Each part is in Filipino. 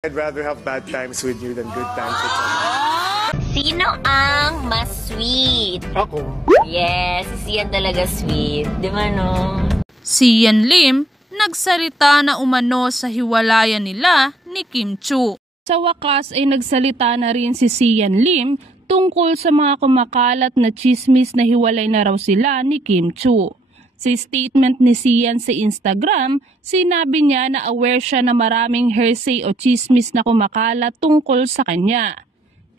I'd rather have bad times with you than good times with someone. Sino ang mas sweet? Ako. Yes, si Sian talaga sweet. Di ba no? Sian Lim nagsalita na umano sa hiwalayan nila ni Kim Chiu. Sa wakas ay nagsalita na rin si Sian Lim tungkol sa mga kumakalat na chismis na hiwalay na raw sila ni Kim Chiu. Sa statement ni Sian sa Instagram, sinabi niya na aware siya na maraming hearsay o chismis na kumakalat tungkol sa kanya.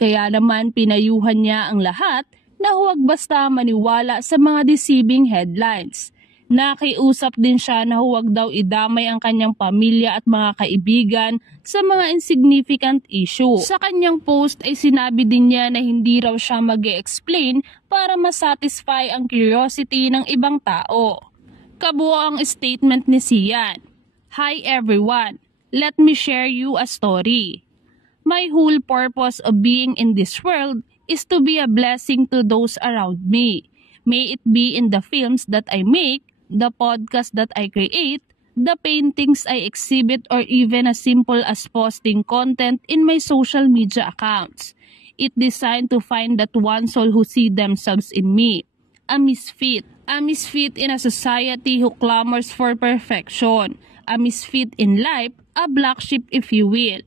Kaya naman pinayuhan niya ang lahat na huwag basta maniwala sa mga deceiving headlines. Nakiusap din siya na huwag daw idamay ang kanyang pamilya at mga kaibigan sa mga insignificant issue. Sa kanyang post ay sinabi din niya na hindi raw siya mag-e-explain para masatisfy ang curiosity ng ibang tao. Kabuo ang statement ni Sian. Hi everyone, let me share you a story. My whole purpose of being in this world is to be a blessing to those around me. May it be in the films that I make, the podcast that I create, the paintings I exhibit, or even as simple as posting content in my social media accounts. It designed to find that one soul who see themselves in me. A misfit in a society who clamors for perfection. A misfit in life, a black sheep if you will.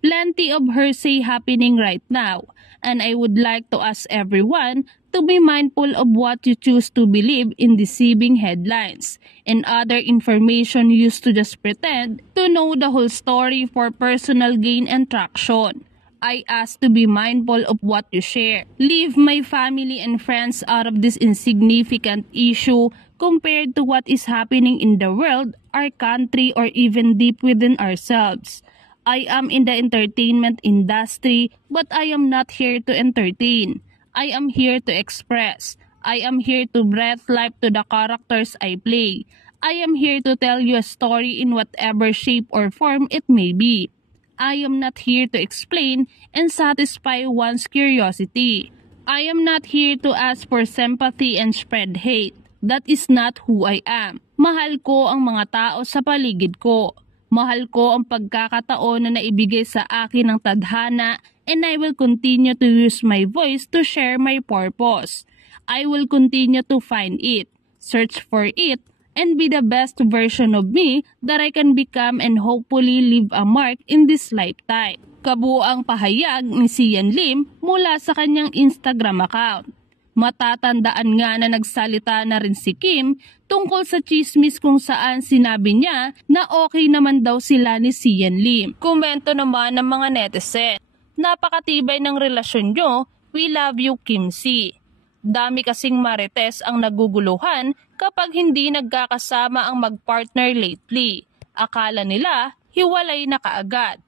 Plenty of hearsay happening right now, and I would like to ask everyone to be mindful of what you choose to believe in deceiving headlines and other information used to just pretend to know the whole story for personal gain and traction. I ask to be mindful of what you share. Leave my family and friends out of this insignificant issue compared to what is happening in the world, our country, or even deep within ourselves. I am in the entertainment industry, but I am not here to entertain. I am here to express. I am here to breathe life to the characters I play. I am here to tell you a story in whatever shape or form it may be. I am not here to explain and satisfy one's curiosity. I am not here to ask for sympathy and spread hate. That is not who I am. Mahal ko ang mga tao sa paligid ko. Mahal ko ang pagkakataon na naibigay sa akin ng tadhana, and I will continue to use my voice to share my purpose. I will continue to find it, search for it, and be the best version of me that I can become and hopefully leave a mark in this lifetime. Kabuo ang pahayag ni Sian Lim mula sa kanyang Instagram account. Matatandaan nga na nagsalita na rin si Kim tungkol sa chismis kung saan sinabi niya na okay naman daw sila ni Sian Lim. Komento naman ng mga netizen. Napakatibay ng relasyon nyo, we love you Kim C. Dami kasing marites ang naguguluhan kapag hindi nagkakasama ang magpartner lately. Akala nila hiwalay na kaagad.